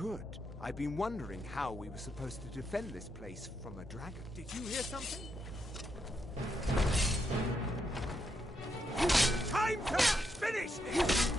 Good. I've been wondering how we were supposed to defend this place from a dragon. Did you hear something? Time to finish this!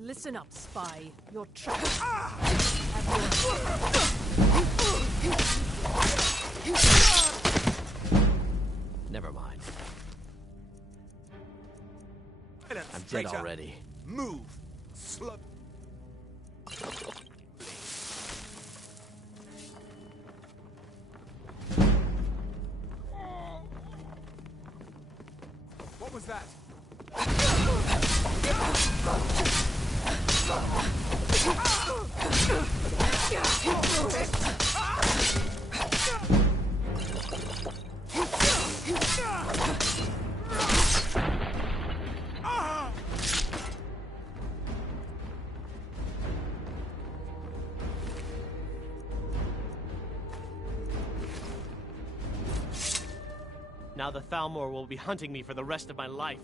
Listen up, spy. You're trapped. Never mind. Silence, I'm dead traitor. already. Move. Slow. What was that? Now the Thalmor will be hunting me for the rest of my life.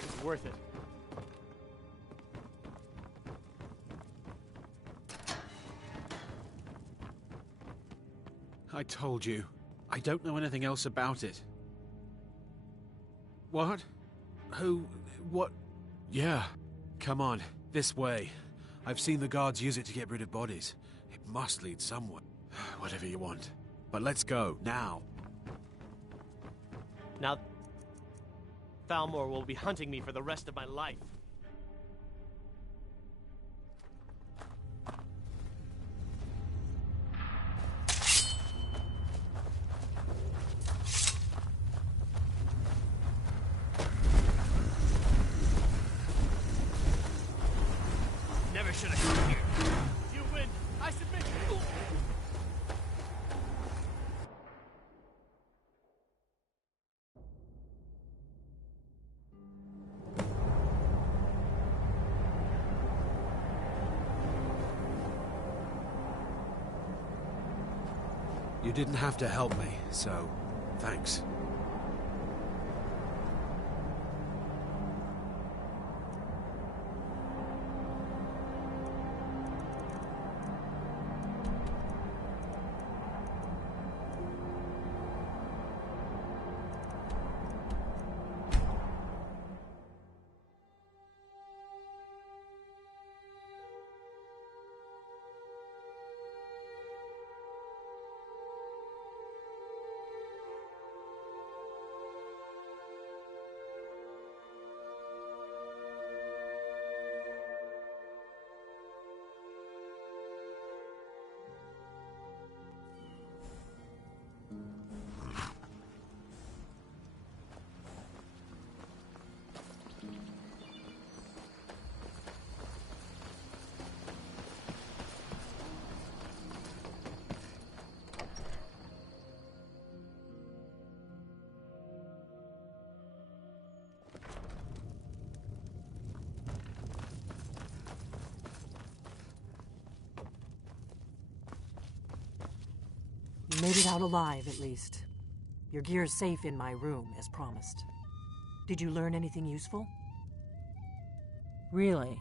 It's worth it. I told you. I don't know anything else about it. What? Who? What? Yeah. Come on. This way. I've seen the guards use it to get rid of bodies. It must lead somewhere. Whatever you want. But let's go, now. Now Thalmor will be hunting me for the rest of my life. Never should have come here. You win. I submit. You didn't have to help me, so thanks. You made it out alive, at least. Your gear's safe in my room, as promised. Did you learn anything useful? Really?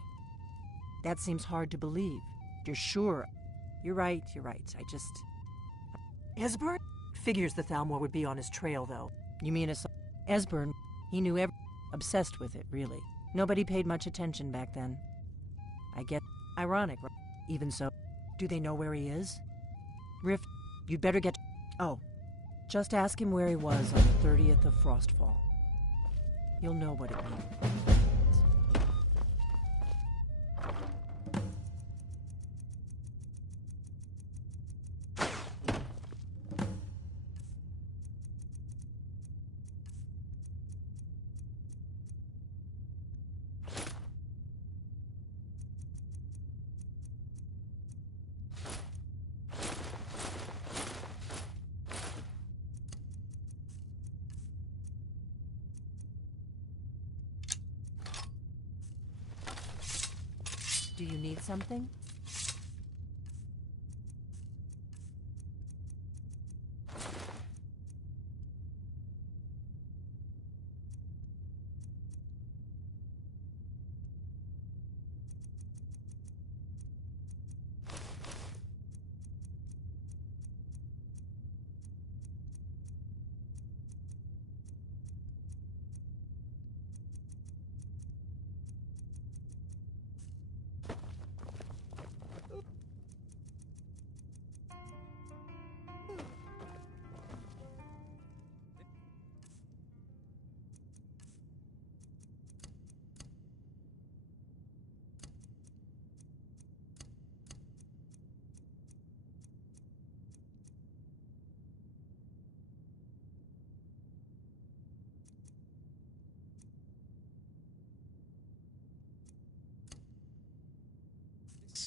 That seems hard to believe. You're sure? You're right. I just... Esbern? Figures the Thalmor would be on his trail, though. You mean Esbern? He knew obsessed with it, really. Nobody paid much attention back then. I get... Ironic, right? Even so, do they know where he is? Rift, you'd better get... Oh, just ask him where he was on the 30th of Frostfall. You'll know what it means. Do you need something?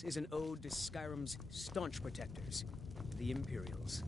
This is an ode to Skyrim's staunch protectors, the Imperials.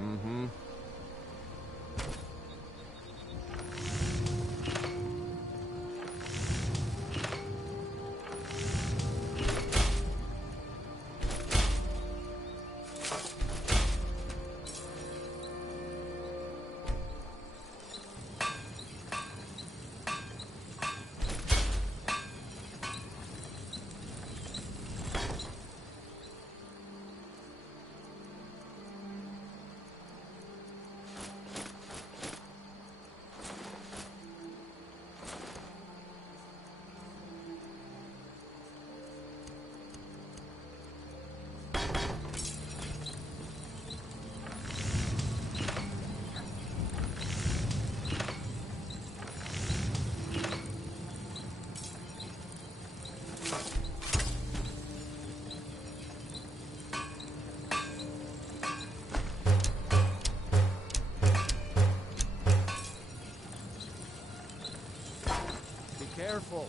Mm-hmm. Careful.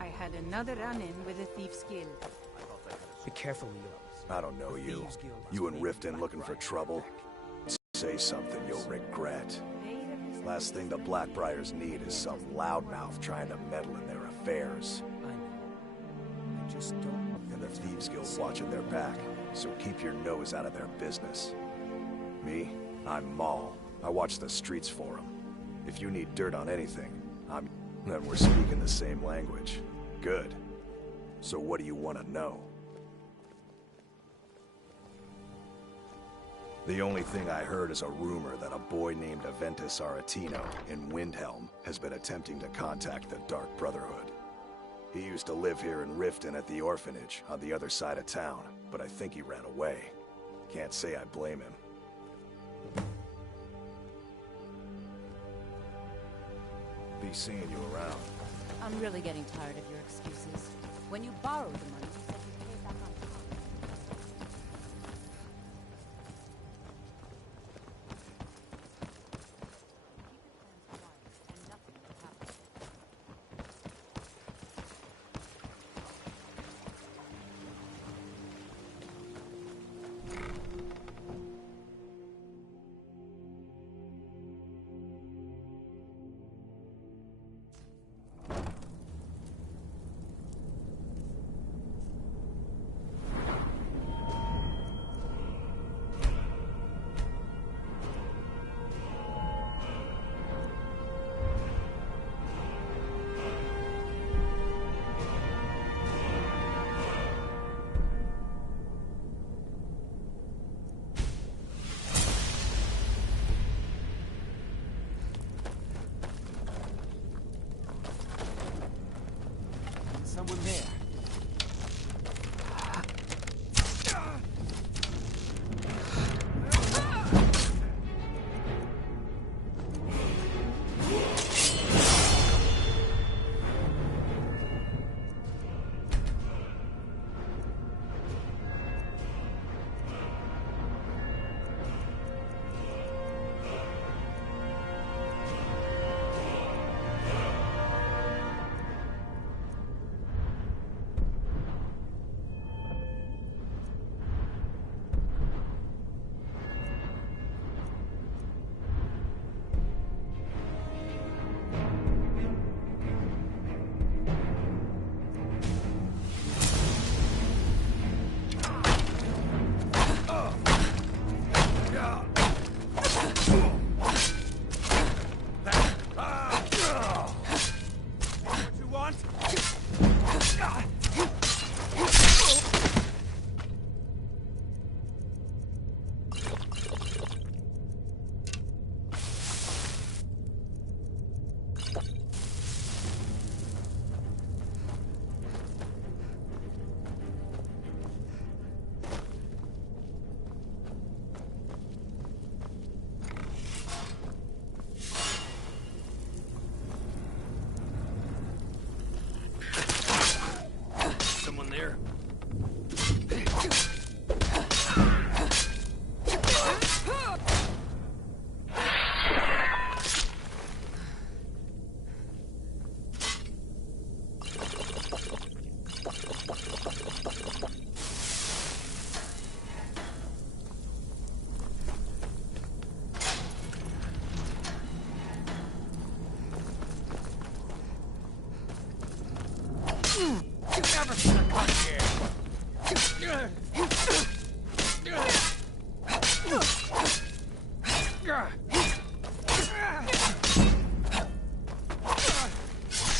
I had another run-in with a thief's guild. Be careful, Leo. I don't know you. You and Riften looking for trouble? Say something you'll regret. Last thing the Blackbriars need is some loudmouth trying to meddle in their affairs. I know. I just don't... And the Thieves Guild's watching their back, so keep your nose out of their business. Me? I'm Maul. I watch the streets for them. If you need dirt on anything, then we're speaking the same language. Good. So what do you want to know? The only thing I heard is a rumor that a boy named Aventus Aretino in Windhelm has been attempting to contact the Dark Brotherhood. He used to live here in Riften at the orphanage on the other side of town, but I think he ran away. Can't say I blame him. Be seeing you around. I'm really getting tired of your excuses. When you borrow the money, you said you'd pay it back on time.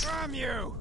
Damn you!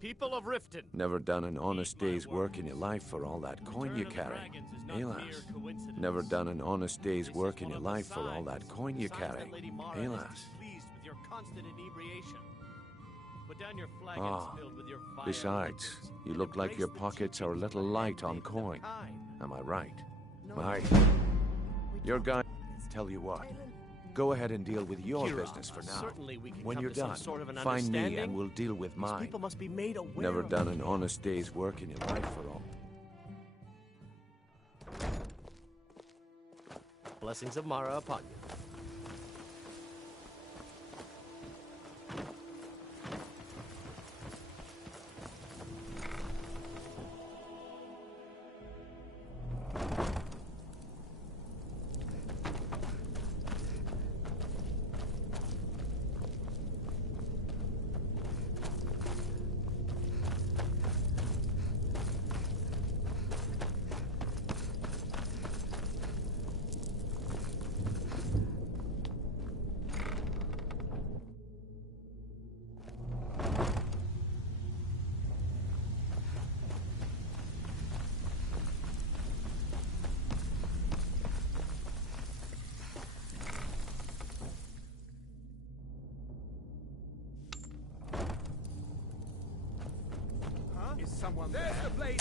People of Riften. Never done an honest day's work in your life for all that coin you carry. Hey, lass. Never done an honest day's work in your life for all that coin you carry. Hey, lass. Ah, besides, you look like your pockets are a little light on coin. Am I right? Aye. Your guy... Tell you what. Go ahead and deal with your business for now. When you're done, find me and we'll deal with mine. People must be made aware. Never done an honest day's work in your life for all. Blessings of Mara upon you. Is someone there? There's the blade.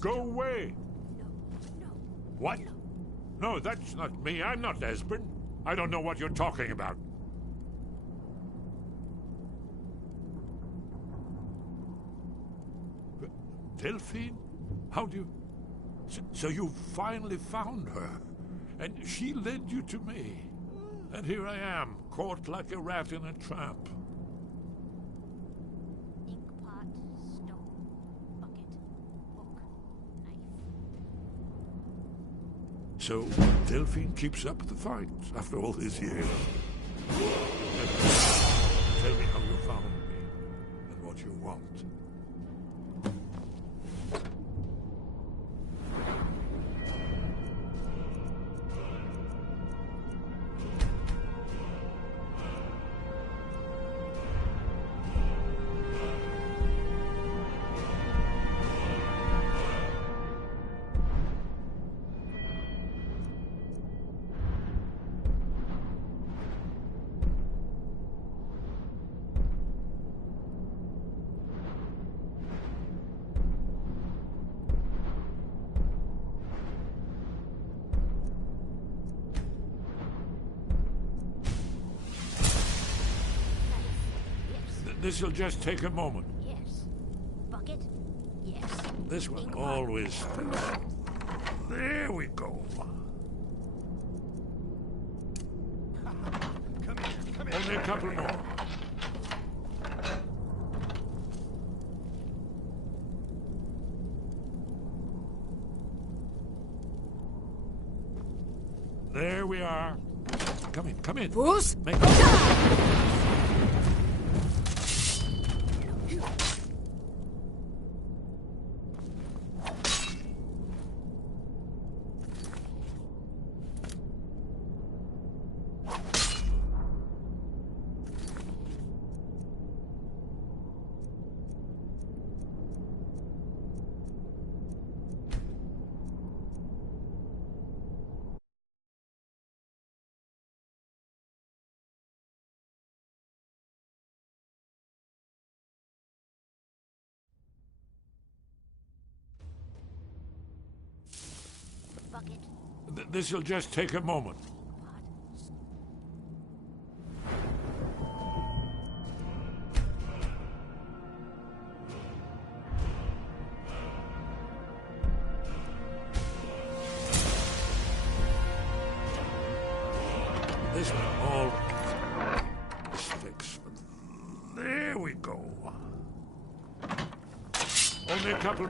Go away! What? No, that's not me. I'm not Esbern. I don't know what you're talking about. Delphine? How do you... So you finally found her, and she led you to me. And here I am, caught like a rat in a trap. Inkpot, stone, bucket, book, knife. So Delphine keeps up the fight after all these years. Tell me how you found me, and what you want. This'll just take a moment. Yes. Bucket? Yes. This one Inkpot. always... There we go. Only a couple more. There we are. Come in, come in. Bruce? Make... Bucket. This'll just take a moment. This one all sticks. There we go. Only a couple.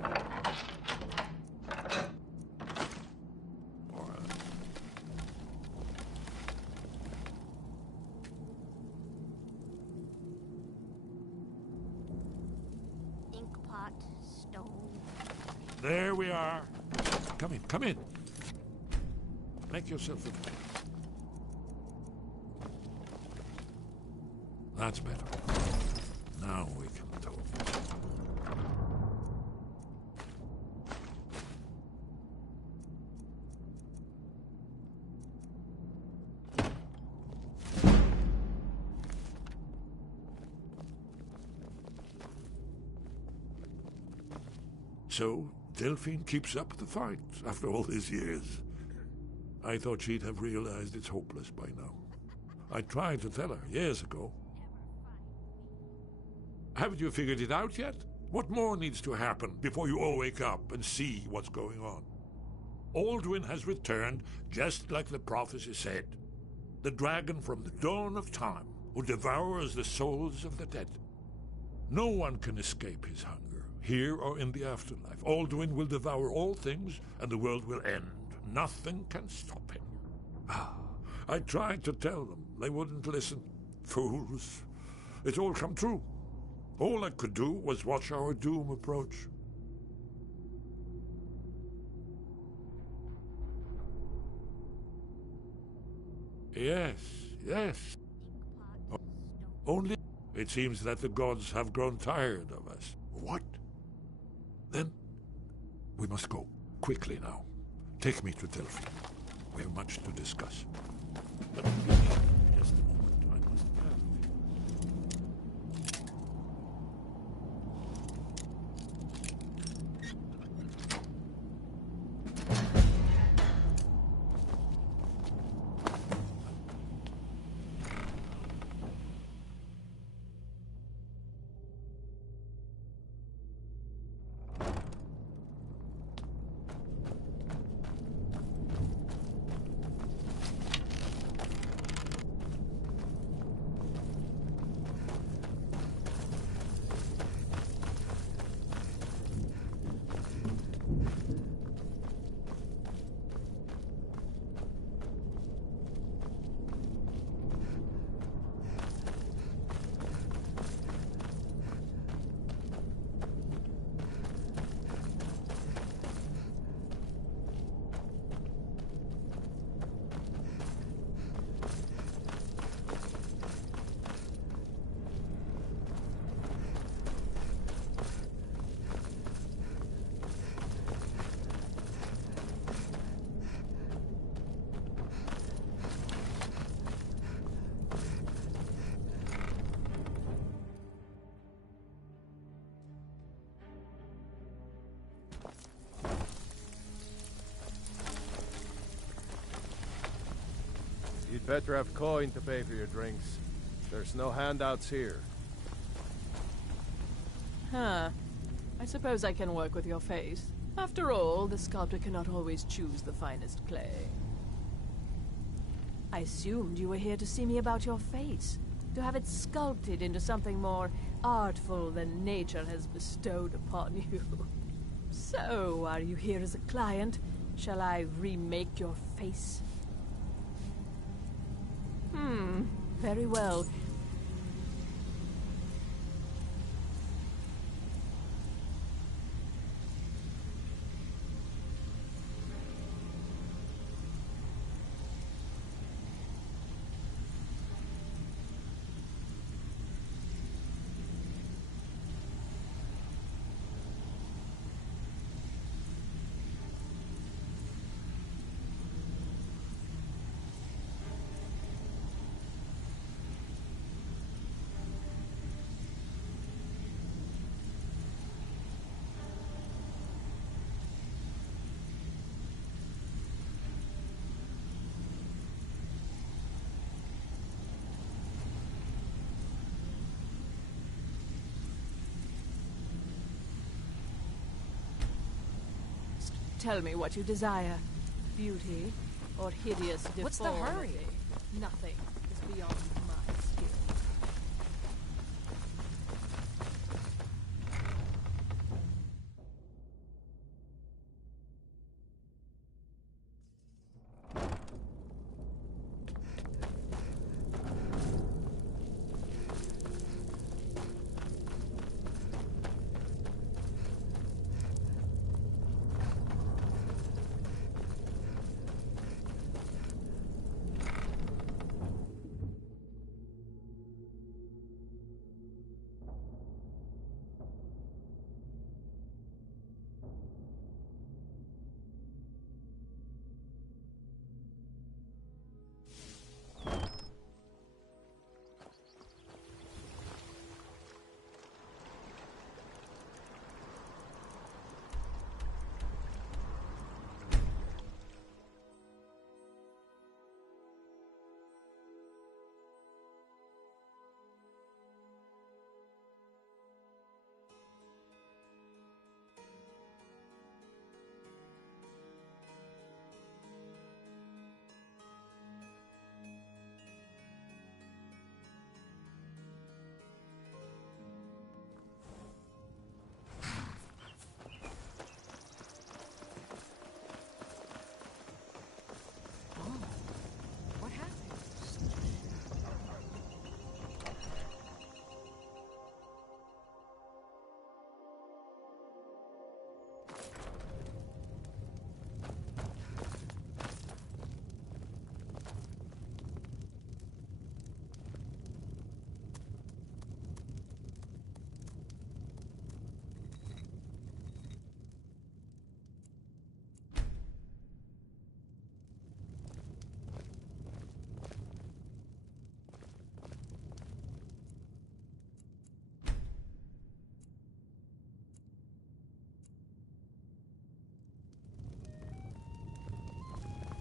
Inkpot, stone. There we are. Come in, come in. Make yourself at home. That's better. Now we can talk. So, Delphine keeps up the fight after all these years. I thought she'd have realized it's hopeless by now. I tried to tell her years ago. Haven't you figured it out yet? What more needs to happen before you all wake up and see what's going on? Aldwin has returned just like the prophecy said. The dragon from the dawn of time who devours the souls of the dead. No one can escape his hunger, here or in the afterlife. Aldwin will devour all things and the world will end. Nothing can stop him. I tried to tell them. They wouldn't listen. Fools. It's all come true. All I could do was watch our doom approach. Yes, yes. Only it seems that the gods have grown tired of us. What? Then we must go. Quickly now. Take me to Delphi. We have much to discuss. But just a moment. I must have... better have coin to pay for your drinks. There's no handouts here. Huh. I suppose I can work with your face. After all, the sculptor cannot always choose the finest clay. I assumed you were here to see me about your face, to have it sculpted into something more artful than nature has bestowed upon you. So, are you here as a client? Shall I remake your face? Very well. Tell me what you desire. Beauty or hideous deformity. What's the hurry? Nothing is beyond my skill.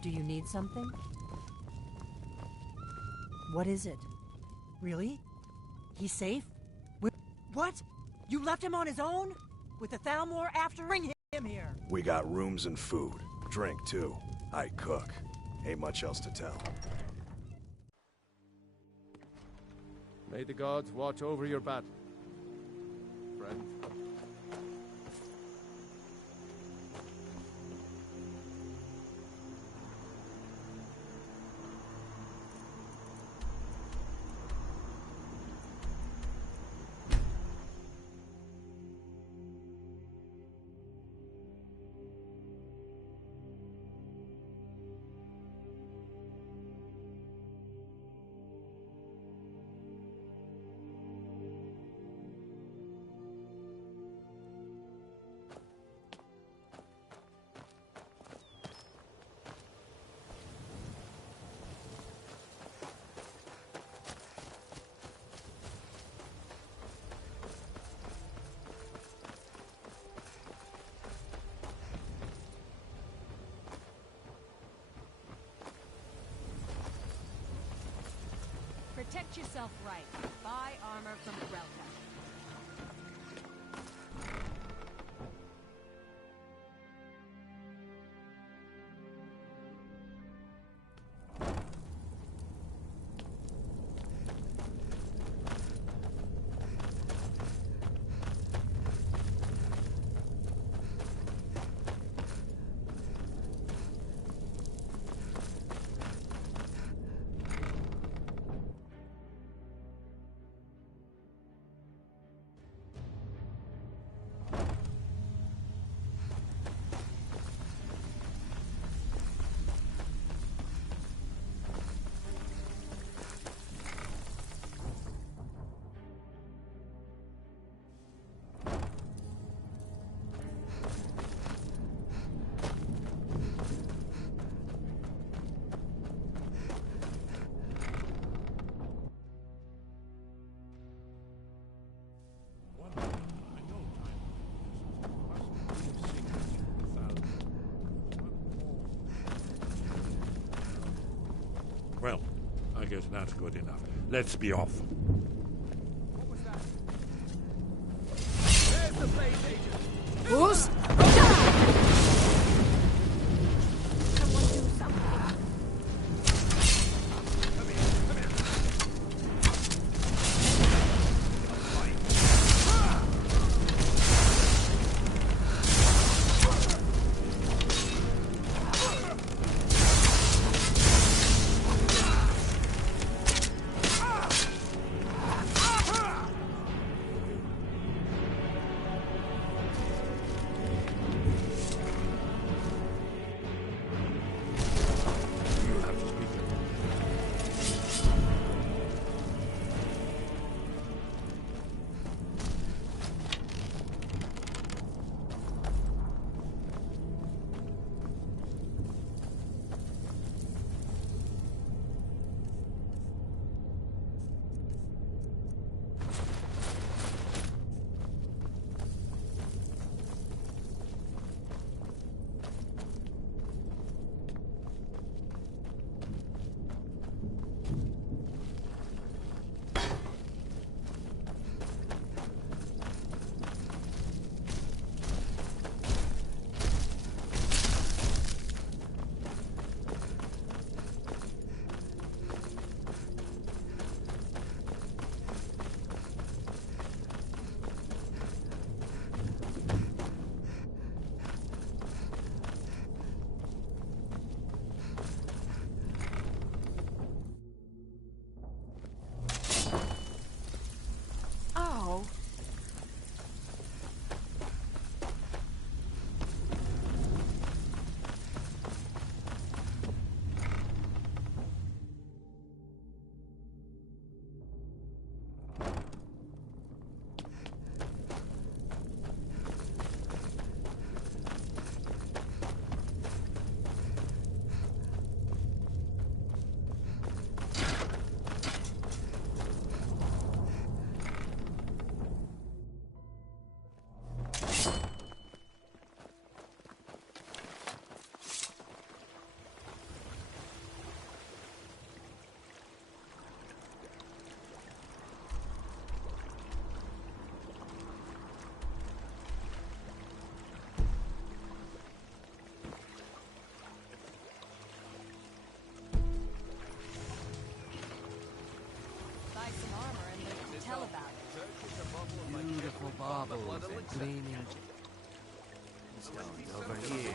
Do you need something? What is it? Really? He's safe? What? You left him on his own? With the Thalmor after? Bring him here! We got rooms and food. Drink, too. I cook. Ain't much else to tell. May the gods watch over your battle, friend. Get yourself right. Buy armor from Relka. Well, I guess that's good enough. Let's be off. What was that? There's the blaze agent! Who's? Someone do something. Come here, come here. You'll have to speak up. Ow. Buy some armor and they can tell about it. Beautiful baubles and gleaming stones over here.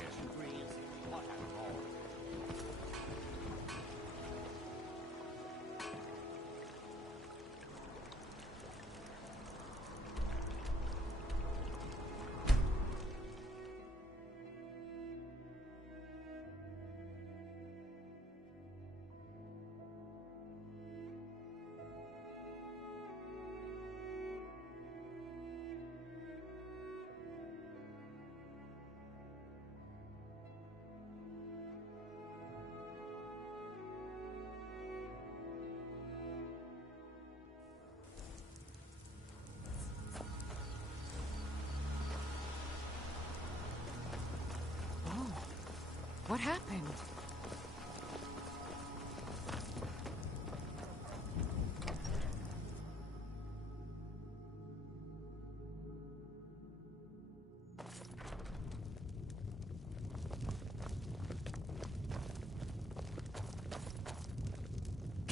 What happened?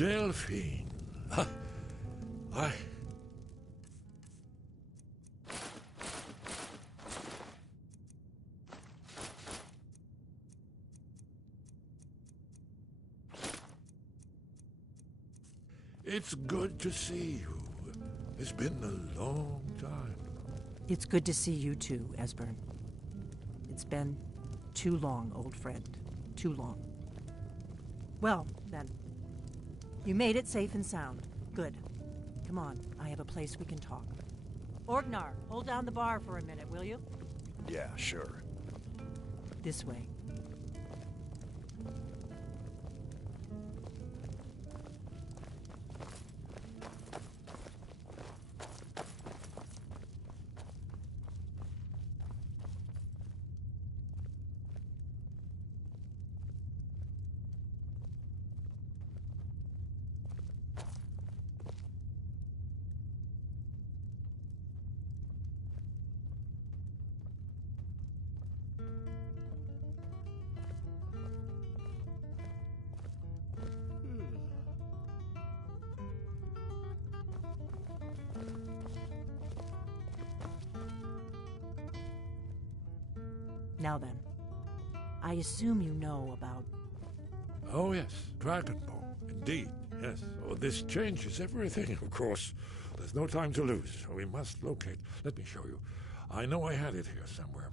Delphine. I... It's good to see you. It's been a long time. It's good to see you too, Esbern. It's been too long, old friend. Too long. Well, then. You made it safe and sound. Good. Come on, I have a place we can talk. Orgnar, hold down the bar for a minute, will you? Yeah, sure. This way. Now then, I assume you know about... Oh yes, Dragonborn. Indeed, yes. Oh, this changes everything, of course. There's no time to lose, so we must locate. Let me show you. I know I had it here somewhere.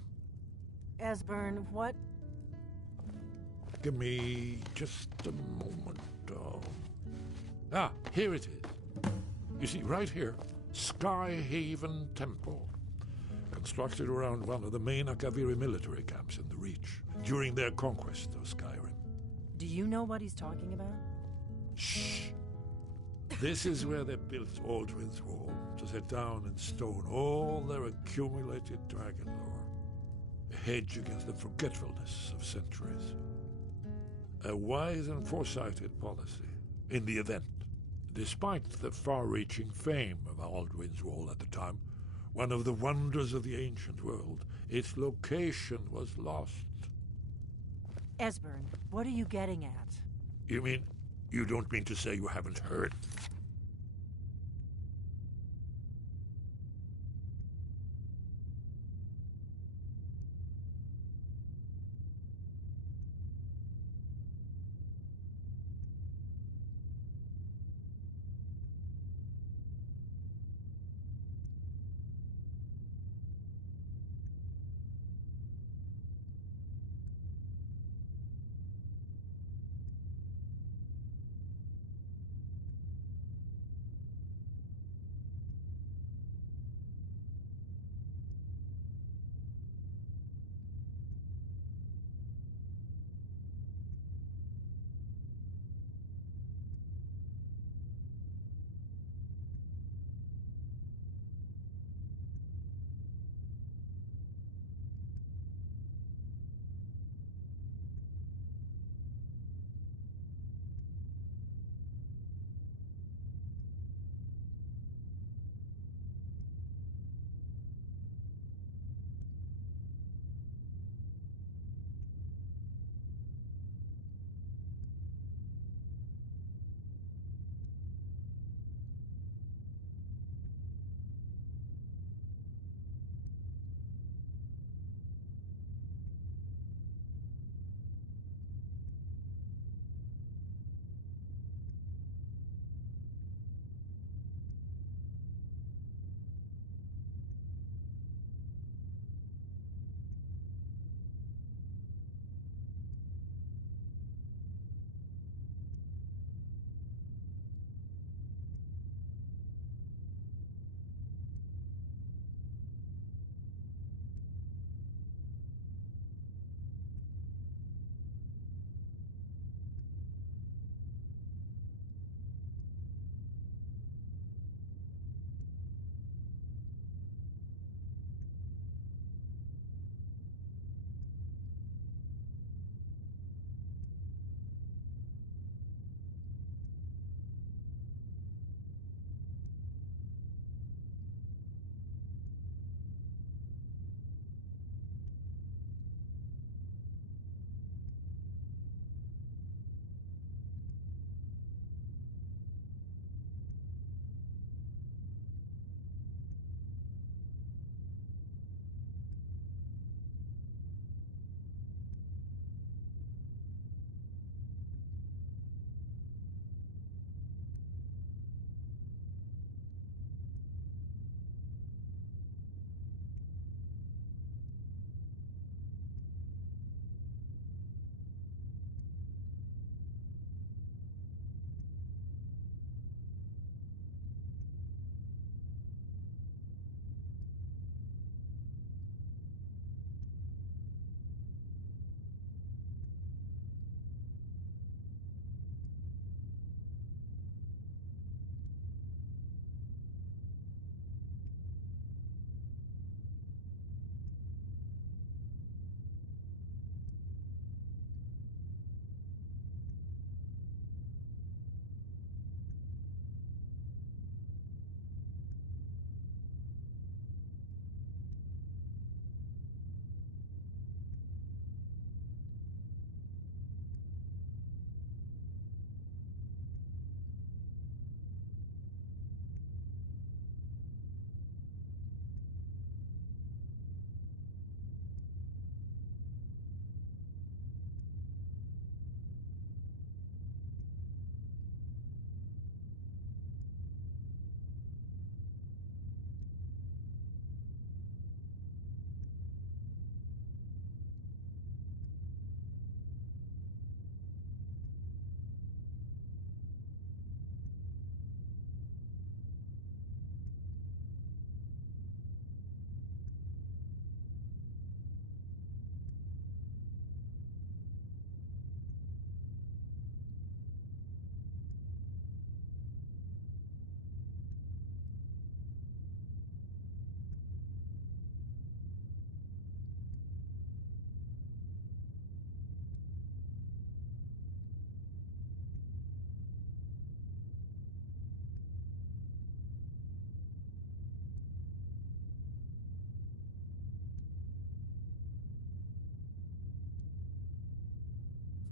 Esbern, what? Give me just a moment. Here it is. You see, right here, Skyhaven Temple. Constructed around one of the main Akaviri military camps in the Reach during their conquest of Skyrim. Do you know what he's talking about? Shh! This is where they built Aldrin's Wall, to set down in stone all their accumulated dragon lore. A hedge against the forgetfulness of centuries. A wise and foresighted policy in the event. Despite the far-reaching fame of Aldrin's Wall at the time, one of the wonders of the ancient world, its location was lost. Esbern, what are you getting at? You don't mean to say you haven't heard?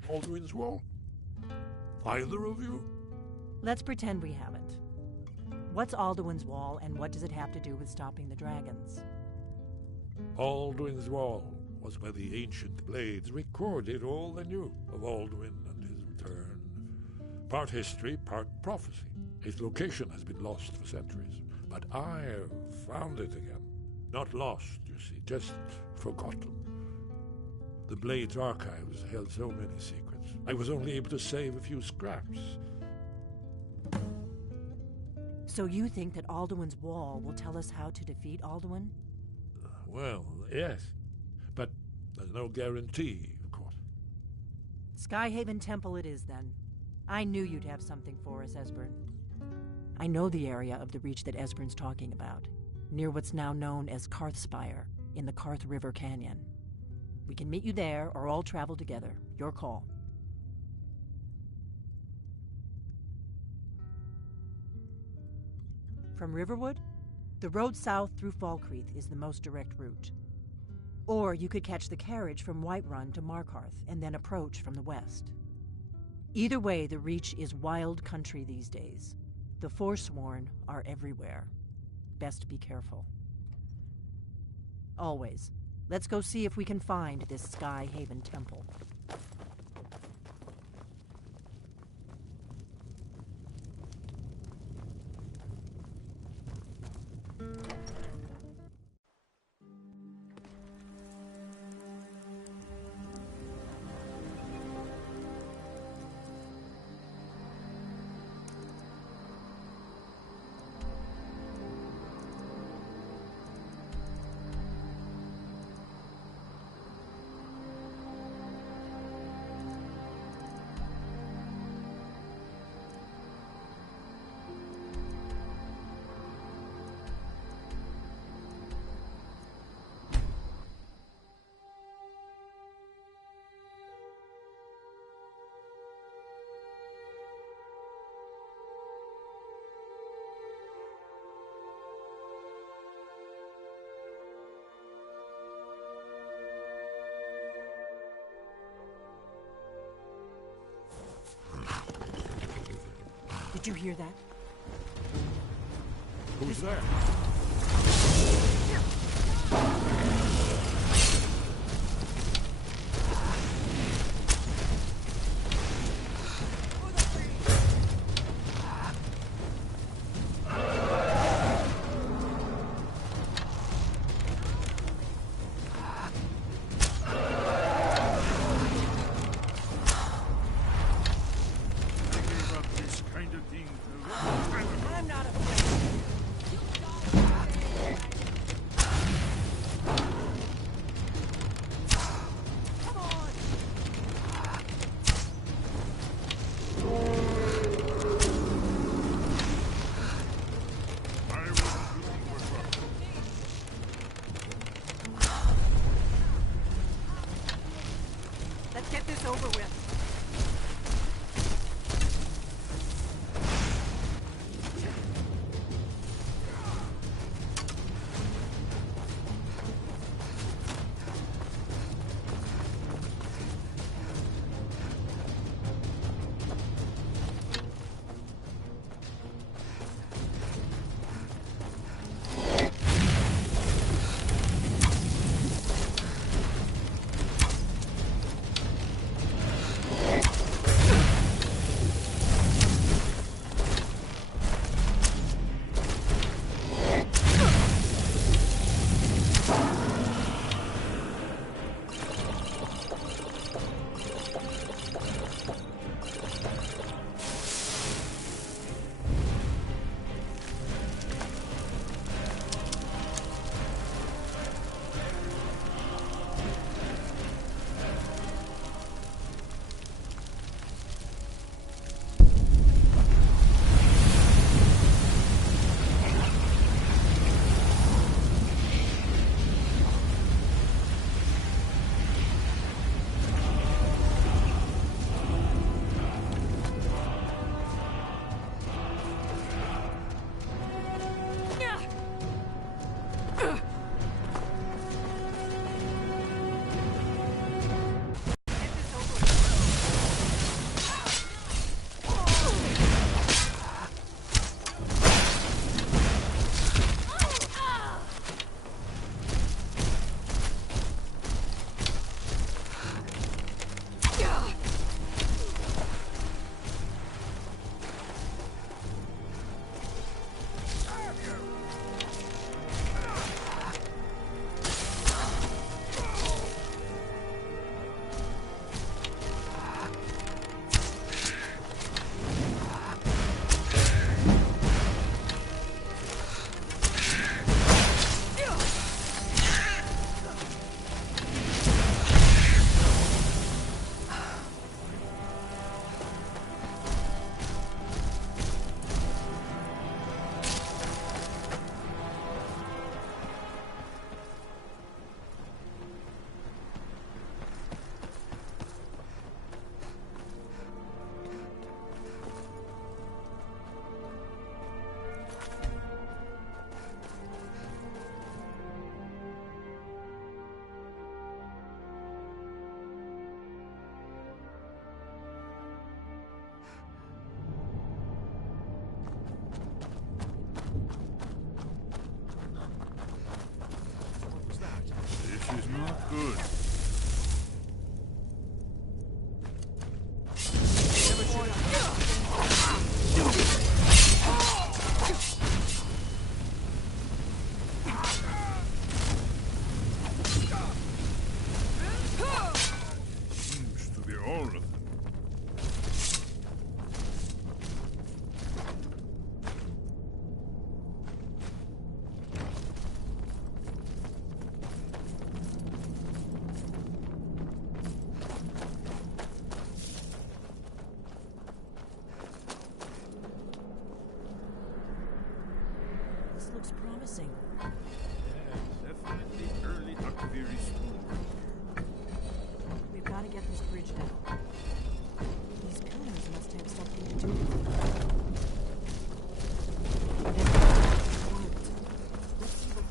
Alduin's Wall? Either of you? Let's pretend we haven't. What's Alduin's Wall, and what does it have to do with stopping the dragons? Alduin's Wall was where the ancient blades recorded all they knew of Alduin and his return. Part history, part prophecy. His location has been lost for centuries, but I have found it again. Not lost, you see, just forgotten. The Blades archives held so many secrets. I was only able to save a few scraps. So you think that Alduin's Wall will tell us how to defeat Alduin? Well, yes. But there's no guarantee, of course. Skyhaven Temple it is, then. I knew you'd have something for us, Esbern. I know the area of the Reach that Esbern's talking about, near what's now known as Karthspire, in the Karth River Canyon. We can meet you there, or all travel together. Your call. From Riverwood, the road south through Falkreath is the most direct route. Or you could catch the carriage from Whiterun to Markarth and then approach from the west. Either way, the Reach is wild country these days. The Forsworn are everywhere. Best be careful. Always. Let's go see if we can find this Skyhaven Temple. Did you hear that? Who's there? I'm not afraid. promising. Yes, definitely early Takaviri school. We've got to get this bridge down. These pillars must have something to do with it. Let's see what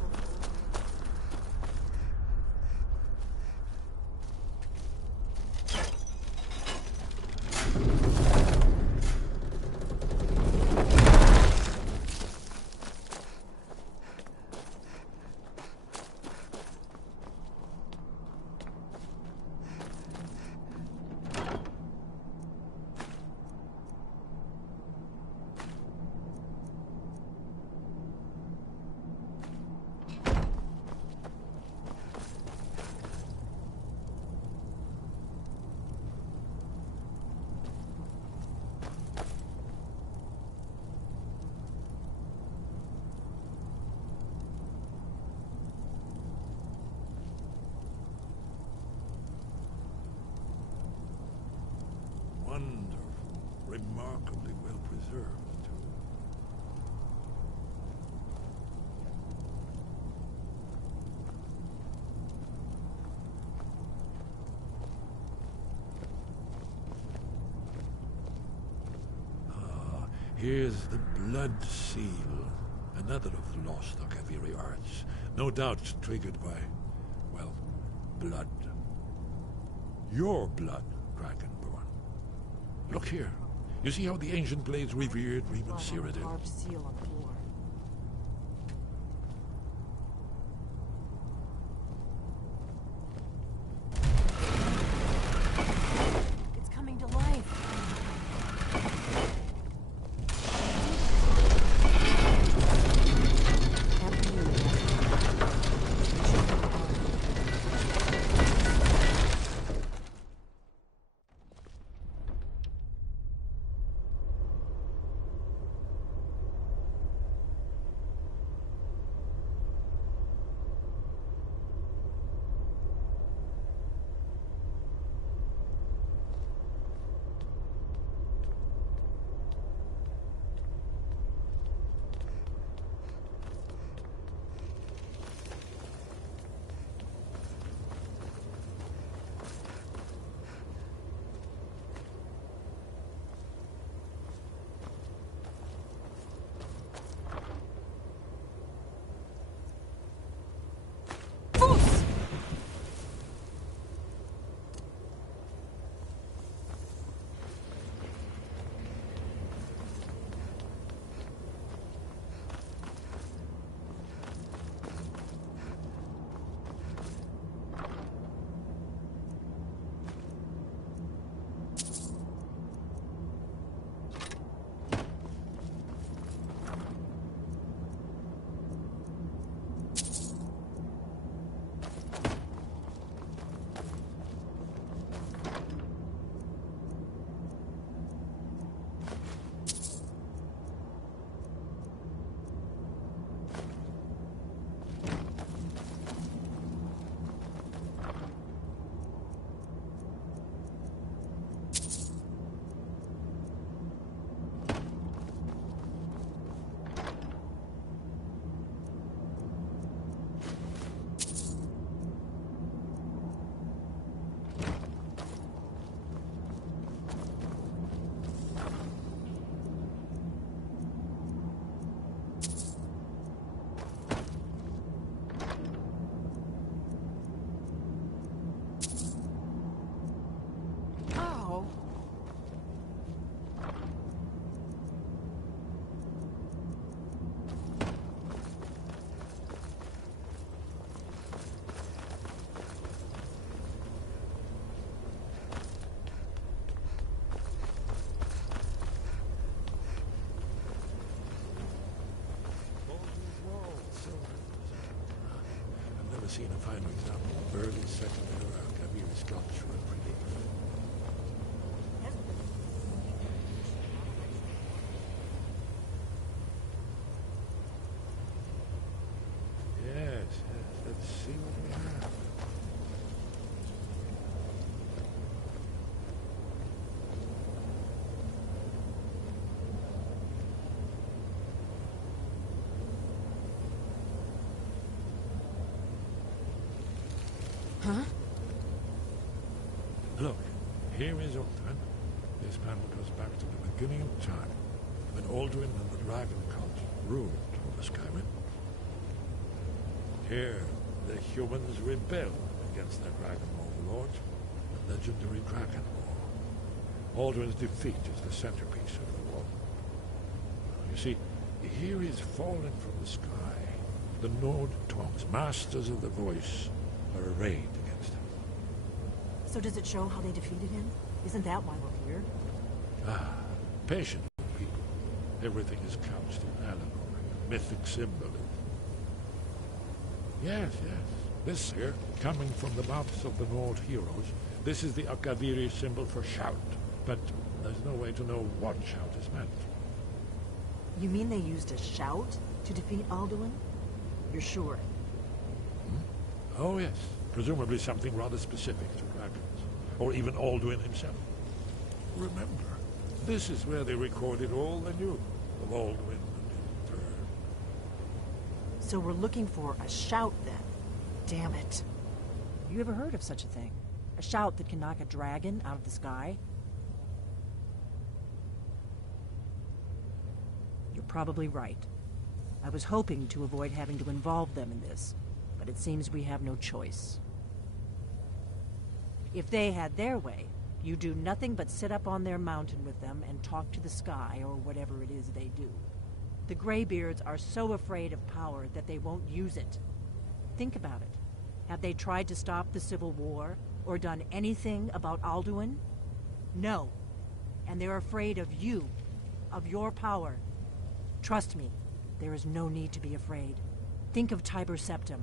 Wonderful. Remarkably well preserved, too. Ah, here's the blood seal. Another of the lost Akaviri arts. No doubt triggered by, well, blood. Your blood, Dragonborn. Look here. You see how the ancient blades revered Reman Cyrodiil? carved seal on the floor. It's coming to life. Seen a final example of early second era Akaviri sculpture and relief. Yes, let's see what we have. Huh? Look, here is Alduin. This panel goes back to the beginning of time, when Alduin and the Dragon Cult ruled over Skyrim. Here, the humans rebelled against their dragon overlords, the legendary Dragon War. Alduin's defeat is the centerpiece of the war. You see, here is fallen from the sky. The Nord Tongs, masters of the voice, are arrayed against him. So does it show how they defeated him? Isn't that why we're here? Ah, patient people. Everything is couched in allegory, mythic symbolism. Yes, yes. This here, coming from the mouths of the Nord heroes, this is the Akaviri symbol for shout. But there's no way to know what shout is meant. You mean they used a shout to defeat Alduin? You're sure? Oh, yes. Presumably something rather specific to dragons. Or even Alduin himself. Remember, this is where they recorded all they knew of Alduin and his bird. So we're looking for a shout, then. Damn it. You ever heard of such a thing? A shout that can knock a dragon out of the sky? You're probably right. I was hoping to avoid having to involve them in this, but it seems we have no choice. If they had their way, you do nothing but sit up on their mountain with them and talk to the sky or whatever it is they do. The Greybeards are so afraid of power that they won't use it. Think about it. Have they tried to stop the Civil War or done anything about Alduin? No. And they're afraid of you, of your power. Trust me, there is no need to be afraid. Think of Tiber Septim.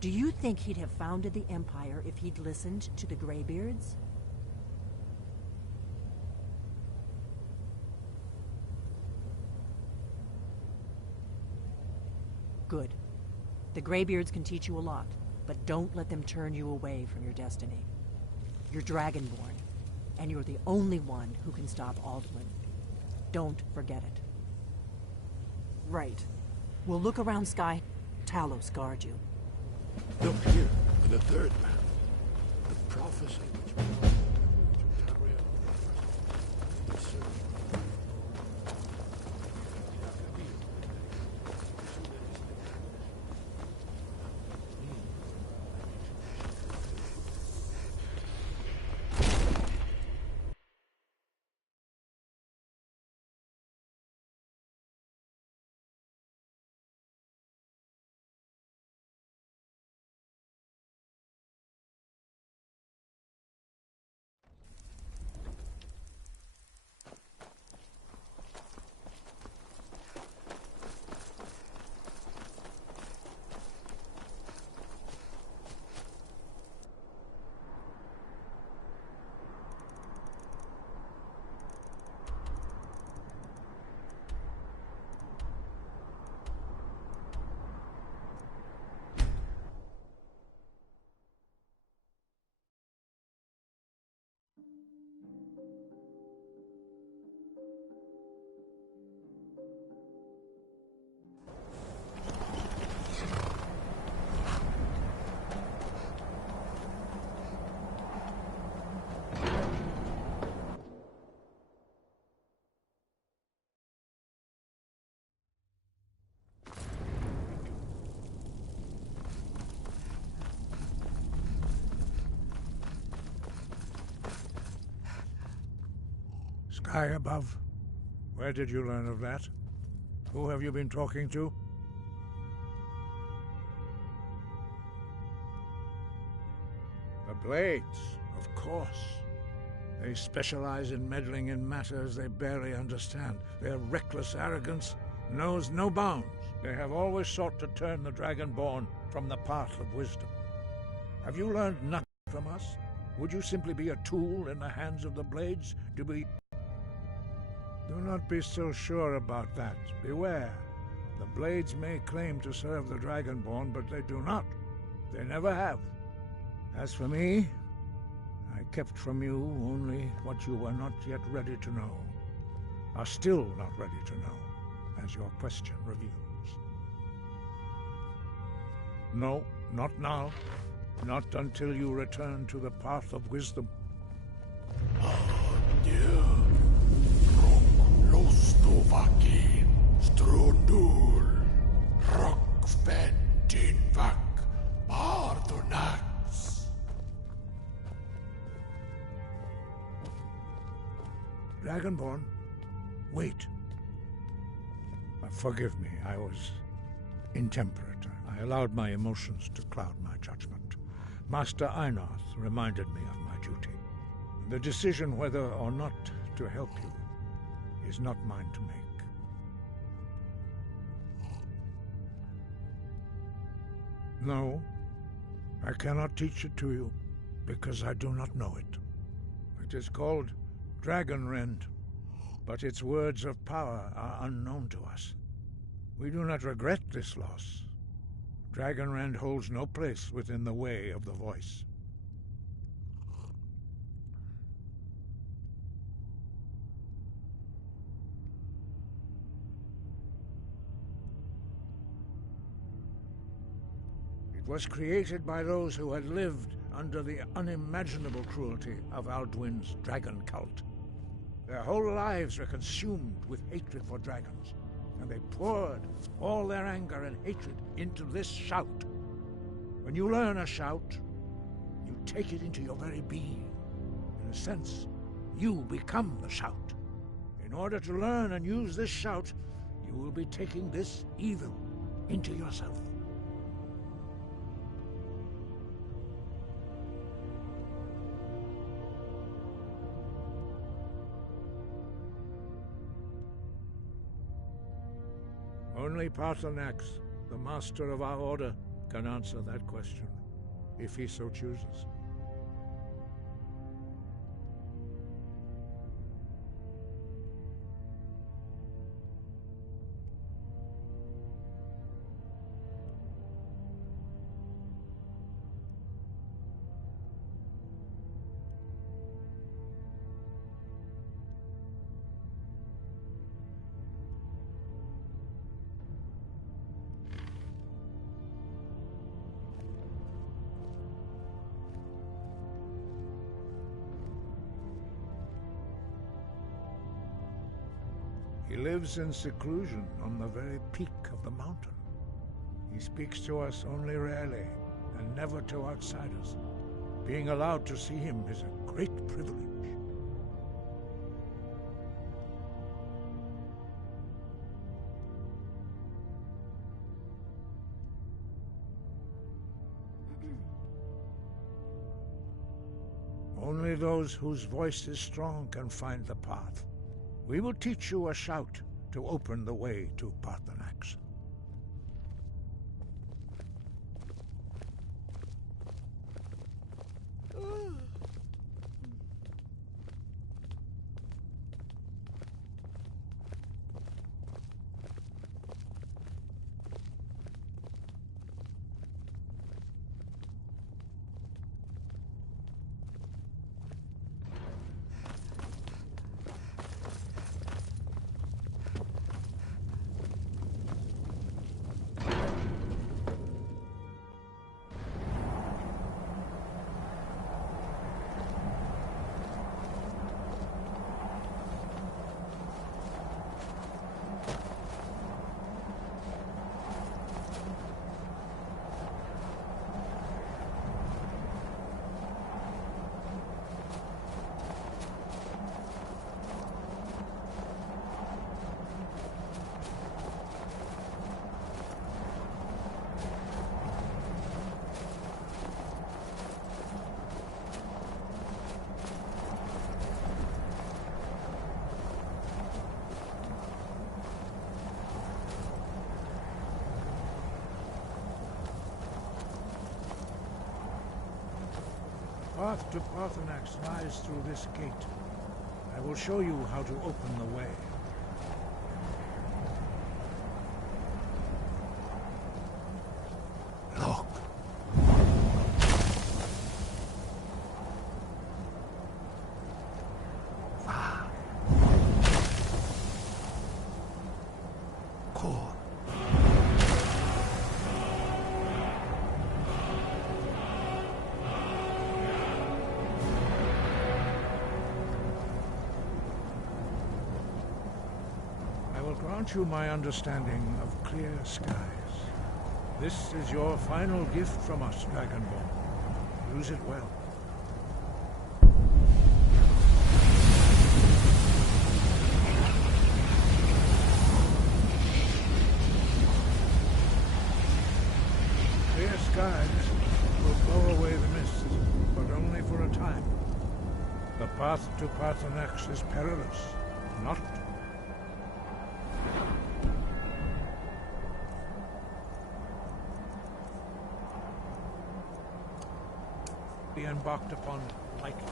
Do you think he'd have founded the Empire if he'd listened to the Greybeards? Good. The Greybeards can teach you a lot, but don't let them turn you away from your destiny. You're Dragonborn, and you're the only one who can stop Alduin. Don't forget it. Right. We'll look around Sky. Talos guard you. Look here, in the third map. The prophecy which belongs to Taria. The search. Sky above. Where did you learn of that? Who have you been talking to? The Blades, of course. They specialize in meddling in matters they barely understand. Their reckless arrogance knows no bounds. They have always sought to turn the Dragonborn from the path of wisdom. Have you learned nothing from us? Would you simply be a tool in the hands of the Blades to be... Do not be so sure about that. Beware. The Blades may claim to serve the Dragonborn, but they do not. They never have. As for me, I kept from you only what you were not yet ready to know. Are still not ready to know, as your question reveals. No, not now. Not until you return to the path of wisdom. Lostovakin, Strundur, Rockfentinvak, Bardonax. Dragonborn, wait. Forgive me, I was intemperate. I allowed my emotions to cloud my judgment. Master Einarth reminded me of my duty. The decision whether or not to help you is not mine to make. No, I cannot teach it to you, because I do not know it. It is called Dragonrend, but its words of power are unknown to us. We do not regret this loss. Dragonrend holds no place within the way of the voice. It was created by those who had lived under the unimaginable cruelty of Alduin's dragon cult. Their whole lives were consumed with hatred for dragons, and they poured all their anger and hatred into this shout. When you learn a shout, you take it into your very being. In a sense, you become the shout. In order to learn and use this shout, you will be taking this evil into yourself. Only Paarthurnax, the master of our order, can answer that question, if he so chooses. He lives in seclusion on the very peak of the mountain. He speaks to us only rarely, and never to outsiders. Being allowed to see him is a great privilege. Only those whose voice is strong can find the path. We will teach you a shout to open the way to Paarthurnax. The path to Paarthurnax lies through this gate. I will show you how to open the way. Look. Core. grant you my understanding of clear skies. This is your final gift from us, Dragonborn. Use it well. Clear skies will blow away the mist, but only for a time. The path to Paarthurnax is perilous, not be embarked upon lightly.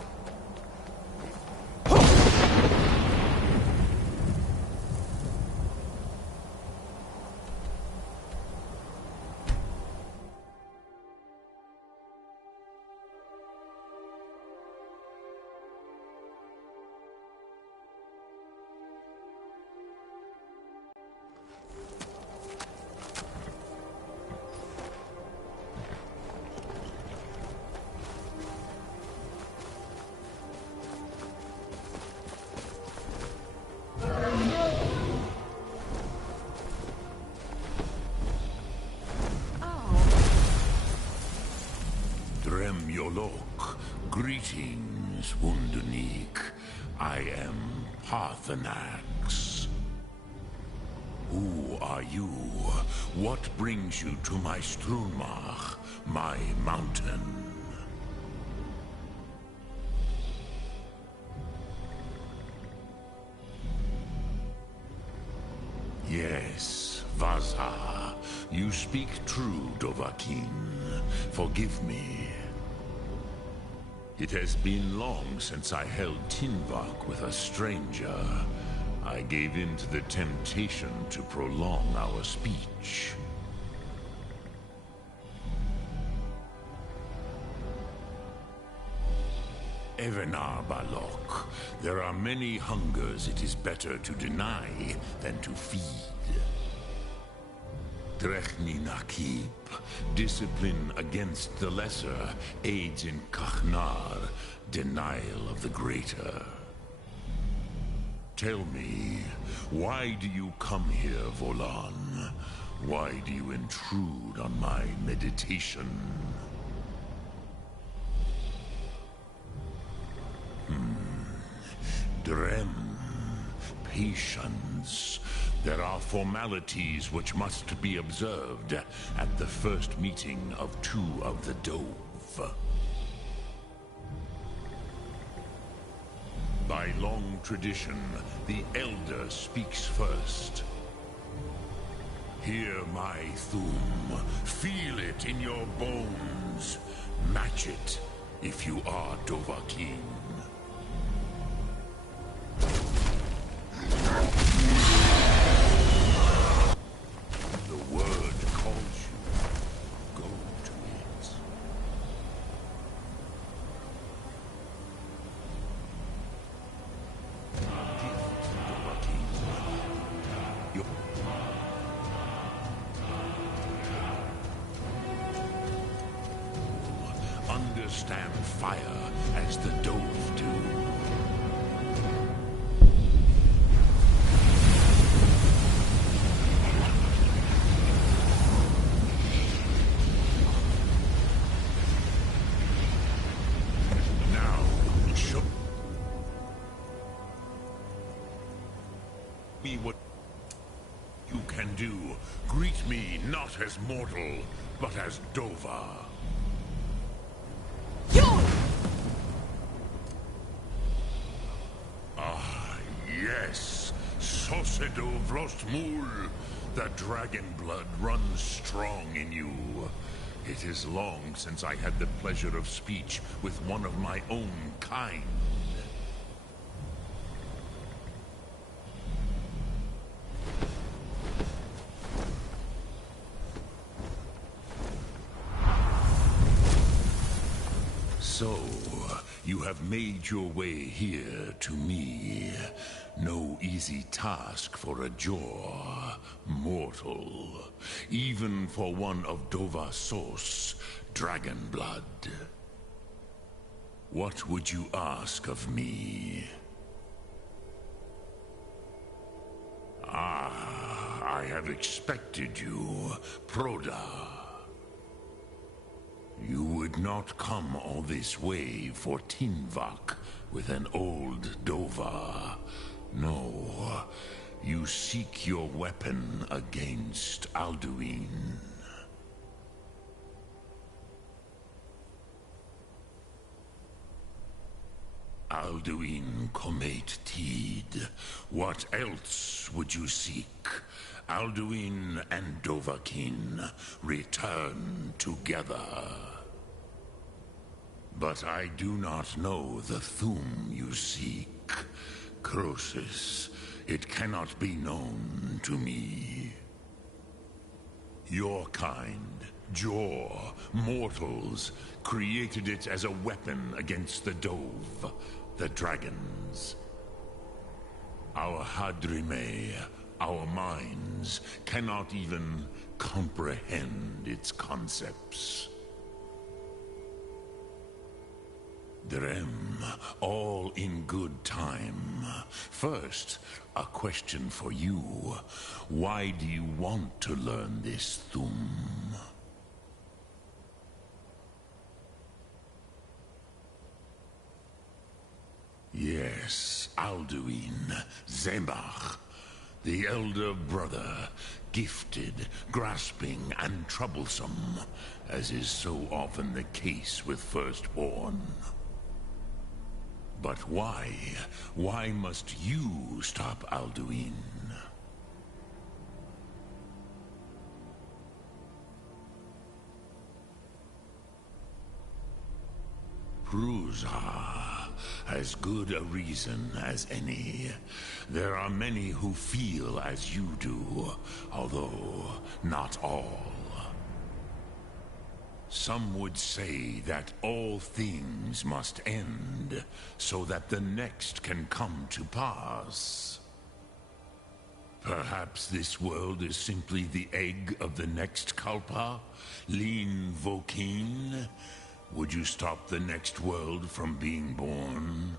Greetings, Wunderneek. I am Paarthurnax. Who are you? What brings you to my Strunmach, my mountain? Yes, Vaza. You speak true, Dovahkiin. Forgive me. It has been long since I held Tinvak with a stranger. I gave in to the temptation to prolong our speech. Evenar Balok, there are many hungers it is better to deny than to feed. Drechni Nakib, discipline against the lesser, aids in Kachnar, denial of the greater. Tell me, why do you come here, Volan? Why do you intrude on my meditation? Drem, patience. There are formalities which must be observed at the first meeting of two of the Dove. By long tradition, the Elder speaks first. Hear my Thum. Feel it in your bones. Match it if you are Dovahkiin. Understand fire as the Dove do. Now, show me what you can do. Greet me not as mortal, but as Dova. Yes, Sosedo Vlostmul. The dragon blood runs strong in you. It is long since I had the pleasure of speech with one of my own kind. So, you have made your way here to me. No easy task for a Jor, mortal. Even for one of Dova Sos, dragon blood. What would you ask of me? Ah, I have expected you, Proda. You would not come all this way for Tinvak with an old Dova. No, you seek your weapon against Alduin. Alduin Comate Tid. What else would you seek? Alduin and Dovahkiin return together. But I do not know the Thum you seek. Croesus, it cannot be known to me. Your kind, Jor, mortals, created it as a weapon against the Dove, the dragons. Our Hadrime, our minds, cannot even comprehend its concepts. Drem, all in good time. First, a question for you. Why do you want to learn this Thum? Yes, Alduin, Zemach, the elder brother, gifted, grasping, and troublesome, as is so often the case with firstborn. But why? Why must you stop Alduin? Prusa, as good a reason as any. There are many who feel as you do, although not all. Some would say that all things must end, so that the next can come to pass. Perhaps this world is simply the egg of the next Kalpa, Lin Vokin. Would you stop the next world from being born?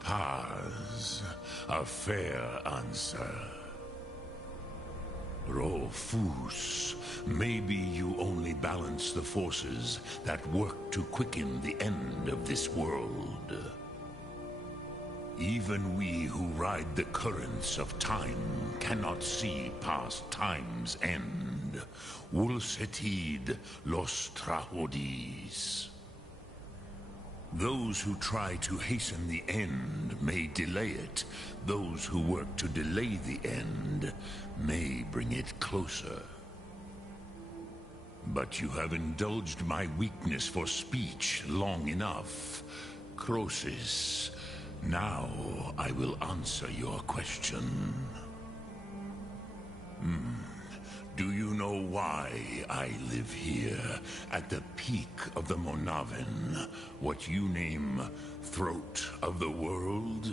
Paz, a fair answer. Rolfus, maybe you only balance the forces that work to quicken the end of this world. Even we who ride the currents of time cannot see past time's end. Wulsetid los trahodis. Those who try to hasten the end may delay it. Those who work to delay the end may bring it closer. But you have indulged my weakness for speech long enough. Croesus, now I will answer your question. Do you know why I live here, at the peak of the Monavin, what you name Throat of the World?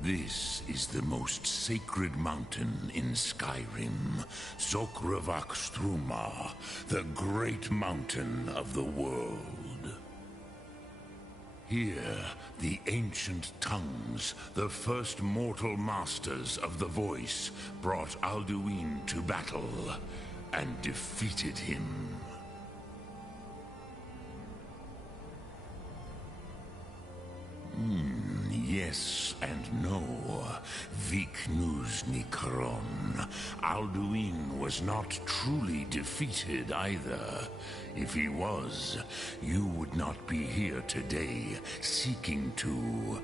This is the most sacred mountain in Skyrim, Zokravak Struma, the great mountain of the world. Here, the ancient tongues, the first mortal masters of the voice, brought Alduin to battle and defeated him. Yes and no. Viknus Nikron. Alduin was not truly defeated either. If he was, you would not be here today, seeking to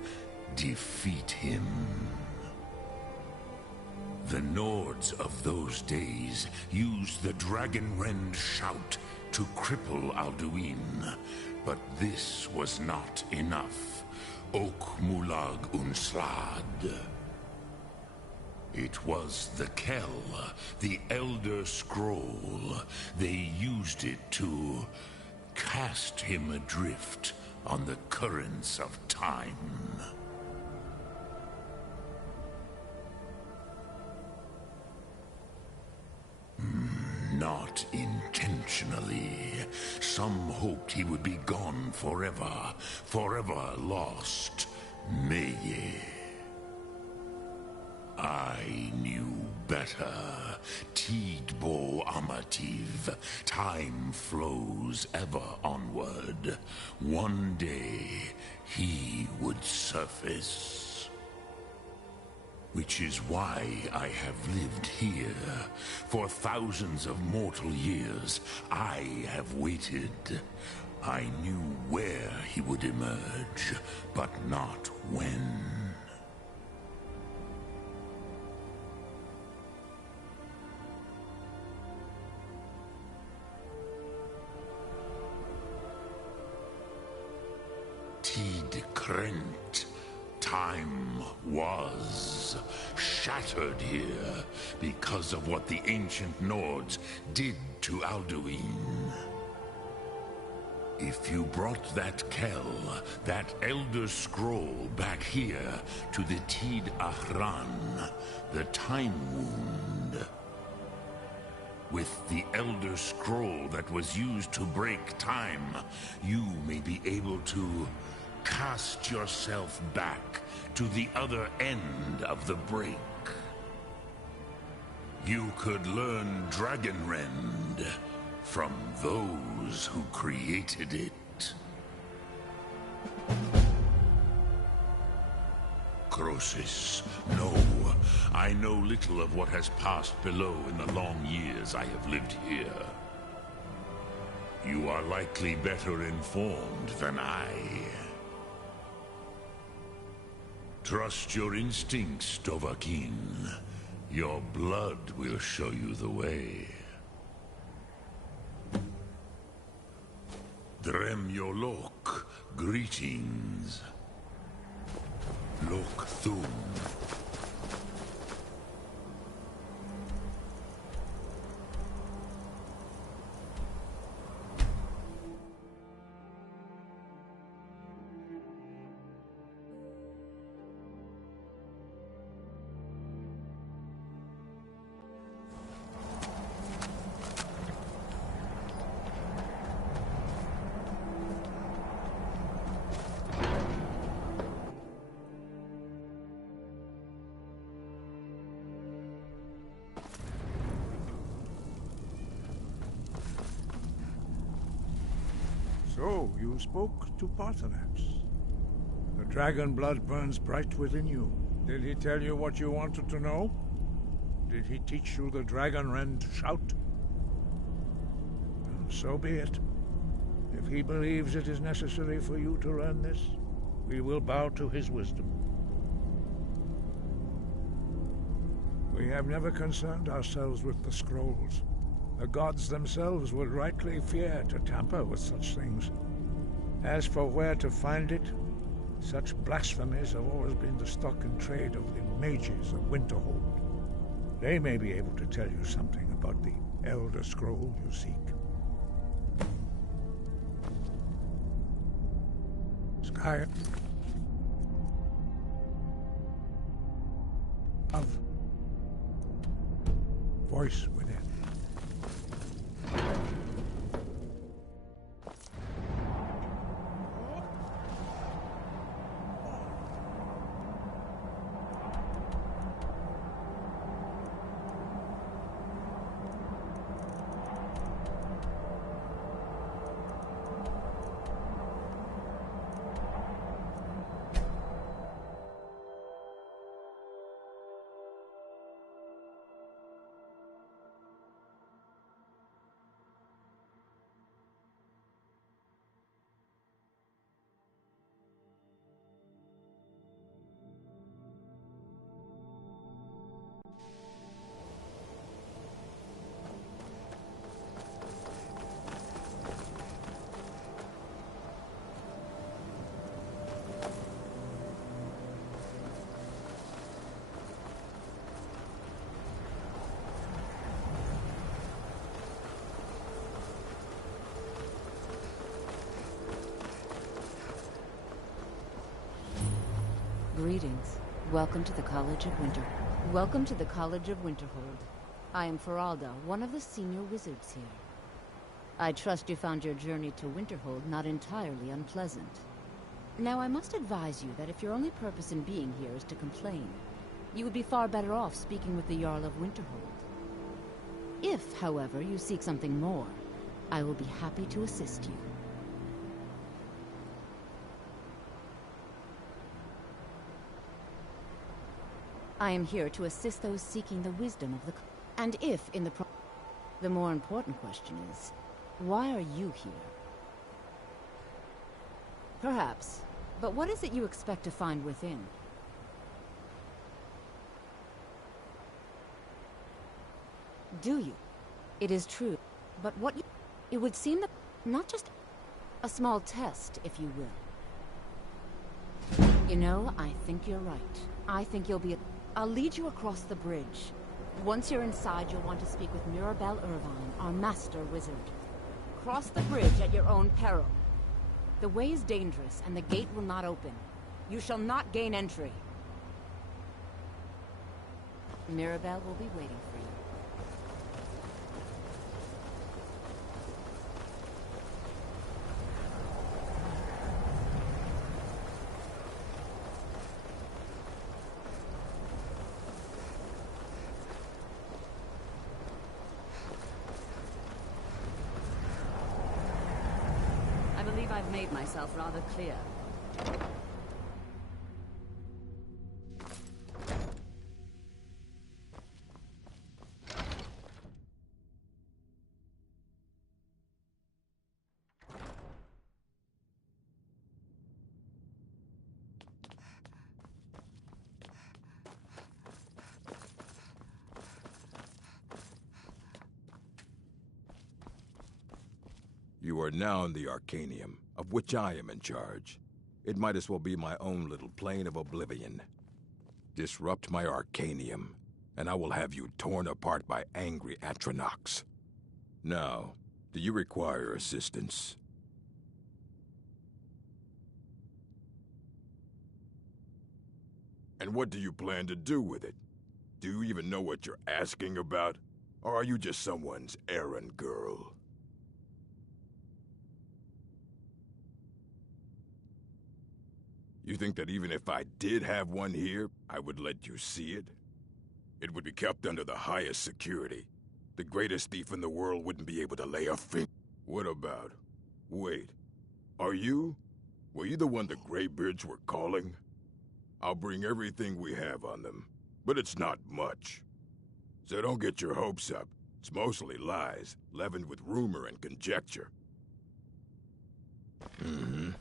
defeat him. The Nords of those days used the Dragonrend shout to cripple Alduin, but this was not enough. Ok Mulag Unslad. It was the Kell, the Elder Scroll. They used it to cast him adrift on the currents of time. Not intentionally. Some hoped he would be gone forever, forever lost. Meye. I knew better. Tidbo Amativ. Time flows ever onward. One day, he would surface. Which is why I have lived here. For thousands of mortal years, I have waited. I knew where he would emerge, but not when. Tid Krent. Time was shattered here because of what the ancient Nords did to Alduin. If you brought that Kell, that Elder Scroll back here to the Tid Ahran, the Time Wound, with the Elder Scroll that was used to break time, you may be able to cast yourself back to the other end of the break. You could learn Dragonrend from those who created it. Crosis, no. I know little of what has passed below in the long years I have lived here. You are likely better informed than I. Trust your instincts, Dovahkiin. Your blood will show you the way. Drem Yolok, greetings. Lok Thum. So, you spoke to Paarthurnax. The dragon blood burns bright within you. Did he tell you what you wanted to know? Did he teach you the Dragonrend shout? So be it. If he believes it is necessary for you to learn this, we will bow to his wisdom. We have never concerned ourselves with the scrolls. The gods themselves would rightly fear to tamper with such things. As for where to find it, such blasphemies have always been the stock and trade of the mages of Winterhold. They may be able to tell you something about the Elder Scroll you seek. Skyrim. Of voice within. Greetings. Welcome to the College of Winter. Welcome to the College of Winterhold. I am Feralda, one of the senior wizards here. I trust you found your journey to Winterhold not entirely unpleasant. Now, I must advise you that if your only purpose in being here is to complain, you would be far better off speaking with the Jarl of Winterhold. If, however, you seek something more, I will be happy to assist you. I am here to assist those seeking the wisdom of the... And if, in the... The more important question is, why are you here? Perhaps, but what is it you expect to find within? Do you? It is true, but what you... It would seem that... Not just a small test, if you will. You know, I think you're right. I think you'll be... I'll lead you across the bridge. Once you're inside, you'll want to speak with Mirabelle Irvine, our master wizard. Cross the bridge at your own peril. The way is dangerous, and the gate will not open. You shall not gain entry. Mirabelle will be waiting for you. I've made myself rather clear. You are now in the Arcanium, of which I am in charge. It might as well be my own little plane of oblivion. Disrupt my Arcanium, and I will have you torn apart by angry Atronachs. Now, do you require assistance? And what do you plan to do with it? Do you even know what you're asking about? Or are you just someone's errand girl? You think that even if I did have one here, I would let you see it? It would be kept under the highest security. The greatest thief in the world wouldn't be able to lay a finger. What about? Wait. Are you? Were you the one the Greybeards were calling? I'll bring everything we have on them, but it's not much. So don't get your hopes up. It's mostly lies, leavened with rumor and conjecture. Mm-hmm.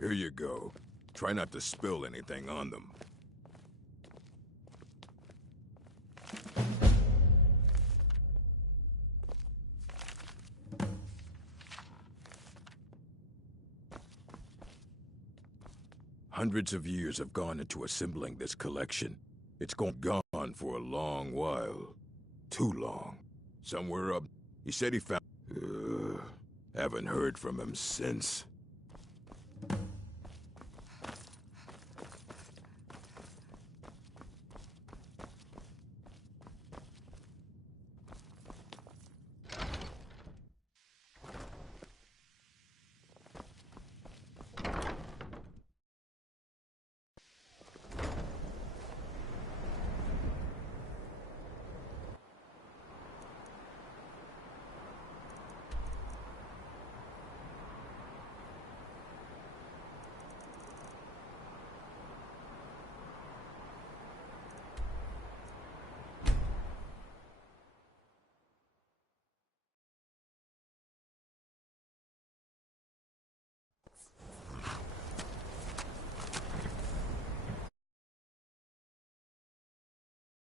Here you go. Try not to spill anything on them. Hundreds of years have gone into assembling this collection. It's gone for a long while. Too long. Somewhere up... He said he found... haven't heard from him since.